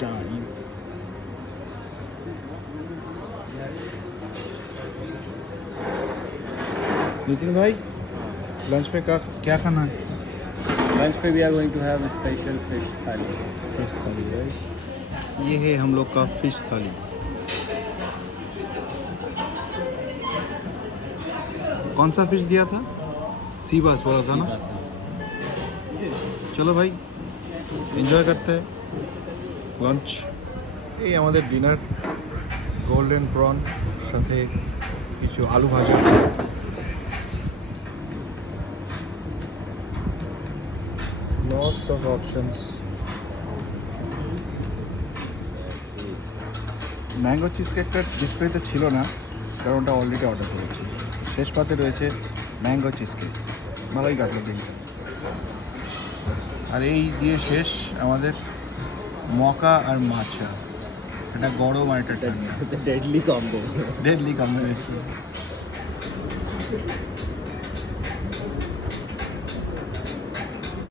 Time. Nitin भाई, lunch में क्या खाना है? लंच पे we are going to have special fish thali. Fish thali right. ये है हम लोग का फिश थाली। कौन सा फिश दिया था? सी बास बोला था ना। চলো ভাই এনজয় করতে লাঞ্চ। এই আমাদের ডিনার, গোল্ডেন প্রন সাথে কিছু আলু ভাজা। Lots of options. Mango cheese কেকটা ডিসপ্লেতে ছিল না, কারণ ওটা অলরেডি অর্ডার করেছি। শেষ পাতে রয়েছে ম্যাঙ্গো চিজ কেক। ভালোই কাটলো দিনটা। আর এই দিয়ে শেষ আমাদের মকা আর মাছা। এটা গরম আর এটা ঠান্ডা, डेडली कॉम्बो। Deadly combination.